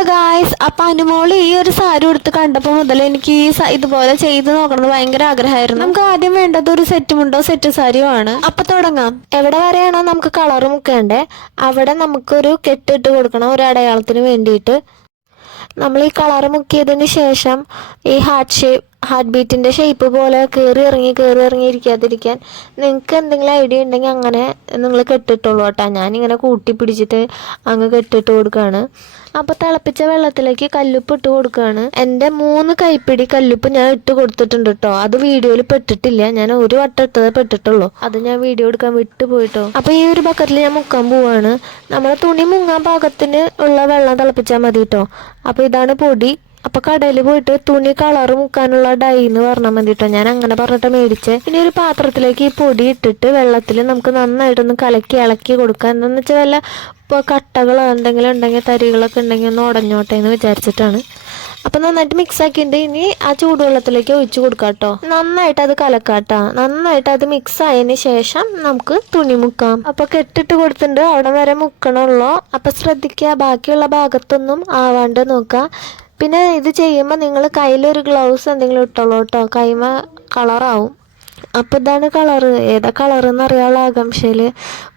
Hello guys, അപ്പം അനുമോള് ഈ ഒരു സാരി ഉടുത്ത് കണ്ടപ്പോൾ മുതൽ എനിക്ക് ഇതുപോലെ ചെയ്ത് നോക്കണമെന്ന് ഭയങ്കര ആഗ്രഹമായിരുന്നു. നമുക്ക് ആദ്യം വേണ്ടത് ഒരു സെറ്റ് മുണ്ടോ സെറ്റ് സാരിയോ ആണ്. അപ്പൊ തുടങ്ങാം. എവിടെ വരെയാണോ നമുക്ക് കളർ മുക്കേണ്ടേ അവിടെ നമുക്കൊരു കെട്ടിട്ട് കൊടുക്കണം, ഒരു അടയാളത്തിന് വേണ്ടിയിട്ട്. നമ്മൾ ഈ കളർ മുക്കിയതിന് ശേഷം ഈ ഹാർട്ട് ബീറ്റിൻ്റെ ഷേപ്പ് പോലെ കയറി ഇറങ്ങി ഇരിക്കാതിരിക്കാൻ നിങ്ങൾക്ക് എന്തെങ്കിലും ഐഡിയ ഉണ്ടെങ്കിൽ അങ്ങനെ നിങ്ങൾ കെട്ടിട്ടുള്ളൂ കേട്ടോ. ഞാനിങ്ങനെ കൂട്ടി പിടിച്ചിട്ട് അങ്ങ് കെട്ടിട്ട് കൊടുക്കുകയാണ്. അപ്പോൾ തിളപ്പിച്ച വെള്ളത്തിലേക്ക് കല്ലുപ്പ് ഇട്ട് കൊടുക്കുകയാണ്. എൻ്റെ 3 കൈപ്പിടി കല്ലുപ്പ് ഞാൻ ഇട്ട് കൊടുത്തിട്ടുണ്ട് കേട്ടോ. അത് വീഡിയോയിൽ പെട്ടിട്ടില്ല, ഞാൻ ഒരു വട്ടം ഇട്ടത് പെട്ടിട്ടുള്ളൂ. അത് ഞാൻ വീഡിയോ എടുക്കാൻ വിട്ടു പോയിട്ടോ. അപ്പോൾ ഈ ഒരു ബക്കറ്റിൽ ഞാൻ മുക്കാൻ പോവാണ്. നമ്മുടെ തുണി മുങ്ങാൻ പാകത്തിന് ഉള്ള വെള്ളം തിളപ്പിച്ചാൽ മതി കേട്ടോ. അപ്പോൾ ഇതാണ് പൊടി. അപ്പോൾ കടയിൽ പോയിട്ട് തുണി കളർ മുക്കാനുള്ള ഡൈ എന്ന് പറഞ്ഞാൽ മതി കേട്ടോ. ഞാൻ അങ്ങനെ പറഞ്ഞിട്ട് മേടിച്ചേ. ഇനി ഒരു പാത്രത്തിലേക്ക് ഈ പൊടി ഇട്ടിട്ട് വെള്ളത്തിൽ നമുക്ക് നന്നായിട്ടൊന്ന് ഇളക്കി കൊടുക്കുക. എന്താണെന്ന് വെച്ചാൽ വല്ല ഇപ്പോൾ കട്ടകളോ എന്തെങ്കിലും ഉണ്ടെങ്കിൽ തരികളൊക്കെ ഉണ്ടെങ്കിൽ ഒന്ന് ഉടഞ്ഞോട്ടെ എന്ന് വിചാരിച്ചിട്ടാണ്. അപ്പം നന്നായിട്ട് മിക്സ് ആക്കിയിട്ട് ഇനി ആ ചൂടുവെള്ളത്തിലേക്ക് ഒഴിച്ച് കൊടുക്കാം കേട്ടോ. നന്നായിട്ട് അത് കലക്കാട്ടോ. നന്നായിട്ട് അത് മിക്സ് ആയതിന് ശേഷം നമുക്ക് തുണി മുക്കാം. അപ്പോൾ കെട്ടിട്ട് കൊടുത്തിട്ടുണ്ട്, അവിടെ വരെ മുക്കണുള്ളൂ. അപ്പം ശ്രദ്ധിക്കുക, ബാക്കിയുള്ള ഭാഗത്തൊന്നും ആവാണ്ട് നോക്കുക. പിന്നെ ഇത് ചെയ്യുമ്പോൾ നിങ്ങൾ കയ്യിലൊരു ഗ്ലൗസ് എന്തെങ്കിലും ഇട്ടോളൂ കേട്ടോ, കൈമ കളറാവും. അപ്പോൾ ഇതാണ് കളറ്. ഏതാ കളറെന്ന് അറിയാനുള്ള ആകാംക്ഷയിൽ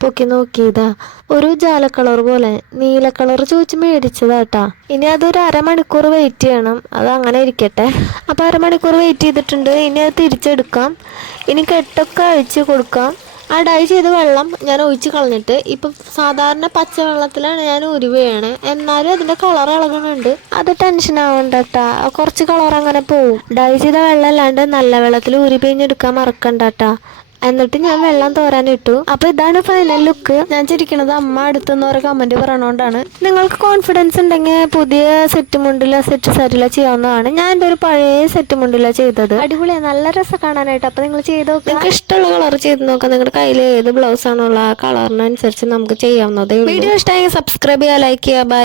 പൊക്കി നോക്കിയതാ. ഒരു ജാല കളർ പോലെ നീല കളർ ചോദിച്ച് മേടിച്ചതാട്ടാ. ഇനി അതൊരു അരമണിക്കൂർ വെയിറ്റ് ചെയ്യണം. അത് അങ്ങനെ ഇരിക്കട്ടെ. അപ്പോൾ അരമണിക്കൂർ വെയിറ്റ് ചെയ്തിട്ടുണ്ട്. ഇനി അത് തിരിച്ചെടുക്കാം. ഇനി കെട്ടൊക്കെ അഴിച്ച് കൊടുക്കാം. ആ ഡൈ ചെയ്ത വെള്ളം ഞാൻ ഒഴിച്ച് കളഞ്ഞിട്ട് ഇപ്പം സാധാരണ പച്ചവെള്ളത്തിലാണ് ഞാൻ ഉരുവയാണ്. എന്നാലും അതിൻ്റെ കളർ ഇളകുന്നുണ്ട്. അത് ടെൻഷൻ ആവണ്ട കേട്ടാ, കുറച്ച് കളർ അങ്ങനെ പോവും. ഡൈ ചെയ്ത വെള്ളം അല്ലാണ്ട് നല്ല വെള്ളത്തിൽ ഉരി പിഴിഞ്ഞെടുക്കാൻ മറക്കണ്ട കേട്ടാ. എന്നിട്ട് ഞാൻ വെള്ളം തോരാനിട്ടു. അപ്പോൾ ഇതാണ് ഫൈനൽ ലുക്ക്. ഞാൻ ചിരിക്കണത് അമ്മ അടുത്തുനിന്ന് ഒരു കമൻറ്റ് പറയണോണ്ടാണ്. നിങ്ങൾക്ക് കോൺഫിഡൻസ് ഉണ്ടെങ്കിൽ പുതിയ സെറ്റ് മുണ്ടില സെറ്റ് സാരിയില ചെയ്യാവുന്നതാണ്. ഞാൻ എൻ്റെ ഒരു പഴയ സെറ്റ് മുണ്ടില ചെയ്തത്. അടിപൊളിയാണ്, നല്ല രസം കാണാനായിട്ട്. അപ്പോൾ നിങ്ങൾ ചെയ്ത് നോക്കുക. നിങ്ങൾക്ക് ഇഷ്ടമുള്ള കളർ ചെയ്ത് നോക്കാം. നിങ്ങളുടെ കയ്യിൽ ഏത് ബ്ലൗസാണുള്ള ആ കളറിനനുസരിച്ച് നമുക്ക് ചെയ്യാവുന്നതേ. വീഡിയോ ഇഷ്ടമായി സബ്സ്ക്രൈബ് ചെയ്യുക, ലൈക്ക് ചെയ്യുക. ബൈ.